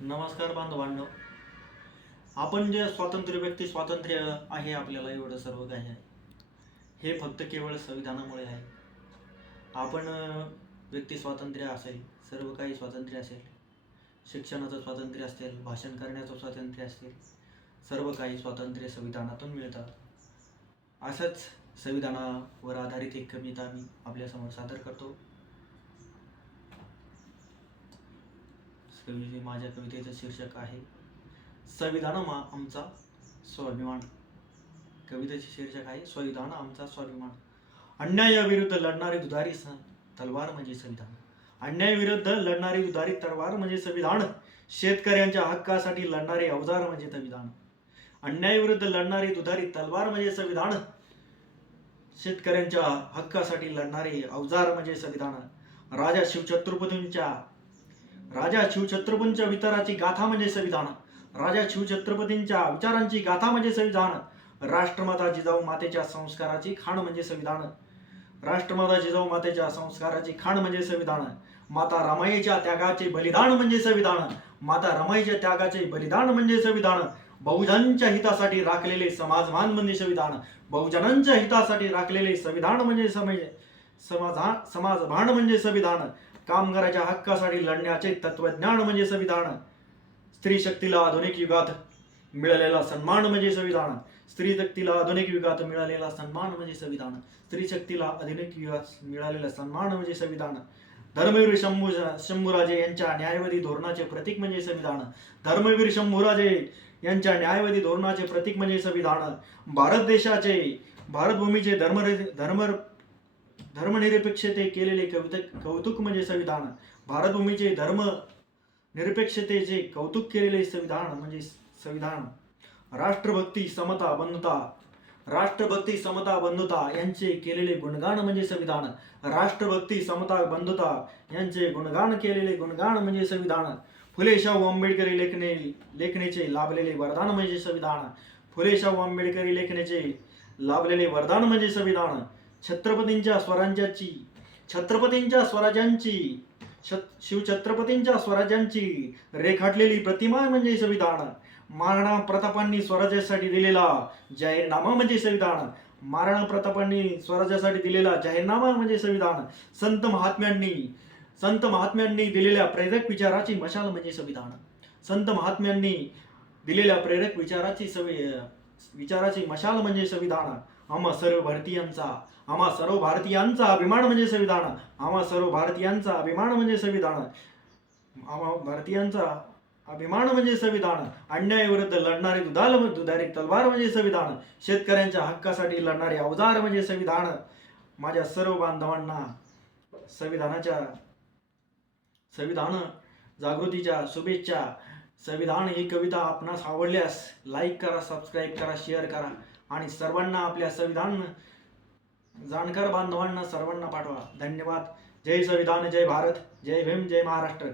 नमस्कार बांधवांनो. आपण जे स्वातंत्र्य व्यक्ती स्वातंत्र्य आहे आपल्याला एवढं सर्व काही आहे. हे फक्त केवळ संविधानामुळे आहे. आपण व्यक्ती स्वातंत्र्य असेल सर्व काही स्वातंत्र्य असेल शिक्षणाचं स्वातंत्र्य असेल भाषण करण्याचं स्वातंत्र्य असेल सर्व काही स्वातंत्र्य संविधानातून मिळतात. असंच संविधानावर आधारित एक कविता मी आपल्यासमोर सादर करतो. कवी माझ्या कवितेचं शीर्षक आहे संविधान मा आमचा स्वाभिमान. कवितेचे शीर्षक आहे संविधान आमचा स्वाभिमान. अन्यायाविरुद्ध लढणारी दुधारी तलवार म्हणजे संविधान. अन्यायाविरुद्ध लढणारी दुधारी तलवार म्हणजे संविधान. शेतकऱ्यांच्या हक्कासाठी लढणारे अवजार म्हणजे संविधान. अन्यायाविरुद्ध लढणारी दुधारी तलवार म्हणजे संविधान. शेतकऱ्यांच्या हक्कासाठी लढणारे अवजार म्हणजे संविधान. राजा शिवछत्रपतींच्या राजा शिवछत्रपतींच्या विचाराची गाथा म्हणजे संविधान. राजा शिवछत्रपतींच्या विचारांची गाथा म्हणजे संविधान. राष्ट्रमाता जिजाऊ मातेच्या संस्काराची खाण म्हणजे संविधान. राष्ट्रमाता जिजाऊ मातेच्या संस्काराची खाण म्हणजे संविधान. माता रमाईच्या त्यागाचे बलिदान म्हणजे संविधान. माता रमाईच्या त्यागाचे बलिदान म्हणजे संविधान. बहुजनांच्या हितासाठी राखलेले समाजमान म्हणजे संविधान. बहुजनांच्या हितासाठी राखलेले संविधान म्हणजे समय समाजभान म्हणजे संविधान. कामगाराच्या हक्कासाठी लढण्याचे तत्वज्ञान म्हणजे संविधान. स्त्री शक्तीला आधुनिक युगात मिळालेला सन्मान म्हणजे संविधान. स्त्री शक्तीला आधुनिक युगात मिळालेला सन्मान म्हणजे संविधान. स्त्री शक्तीला आधुनिक युगात मिळालेला सन्मान म्हणजे संविधान. धर्मवीर शंभू शंभूराजे यांच्या न्यायवादी धोरणाचे प्रतीक म्हणजे संविधान. धर्मवीर शंभूराजे यांच्या न्यायवादी धोरणाचे प्रतीक म्हणजे संविधान. भारत देशाचे भारतभूमीचे धर्म धर्म धर्मनिरपेक्षते केलेले कवित कौतुक म्हणजे संविधान. भारतभूमीचे धर्म निरपेक्षतेचे कौतुक केलेले संविधान म्हणजे संविधान. राष्ट्रभक्ती समता बंधुता. राष्ट्रभक्ती समता बंधुता यांचे केलेले गुणगान म्हणजे संविधान. राष्ट्रभक्ती समता बंधुता यांचे गुणगान केलेले गुणगान म्हणजे संविधान. फुले शाहू आंबेडकरी लेखने लेखनेचे लाभलेले वरदान म्हणजे संविधान. फुले शाहू आंबेडकरी लेखनेचे लाभलेले वरदान म्हणजे संविधान. छत्रपतींच्या स्वराज्याची छत्रपतींच्या स्वराज्यांची छत शिवछत्रपतींच्या स्वराज्यांची रेखाटलेली प्रतिमा म्हणजे संविधान. महाराणा प्रतापांनी स्वराज्यासाठी दिलेला जाहीरनामा म्हणजे संविधान. महाराणा प्रतापांनी स्वराज्यासाठी दिलेला जाहीरनामा म्हणजे संविधान. संत महात्म्यांनी संत महात्म्यांनी दिलेल्या प्रेरक विचाराची मशाल म्हणजे संविधान. संत महात्म्यांनी दिलेल्या प्रेरक विचाराची सवय विचाराची मशाल म्हणजे संविधान. आम्हा सर्व भारतीयांचा आम्हा सर्व भारतीयांचा अभिमान म्हणजे संविधान. आम्हा सर्व भारतीयांचा अभिमान म्हणजे संविधान. आम्हा भारतीयांचा अभिमान म्हणजे संविधान. अन्यायाविरुद्ध लढणारी दुधाल दुधारी तलवार म्हणजे संविधान. शेतकऱ्यांच्या हक्कासाठी लढणारे अवजार म्हणजे संविधान. माझ्या सर्व बांधवांना संविधानाच्या संविधान जागृतीच्या शुभेच्छा. संविधान ही कविता आपणास आवडल्यास लाईक करा सबस्क्राईब करा शेअर करा. आणि सर्वांना आपल्या संविधान जाणकार बांधवांना सर्वांना पाठवा. धन्यवाद. जय संविधान जय भारत. जय भीम जय महाराष्ट्र.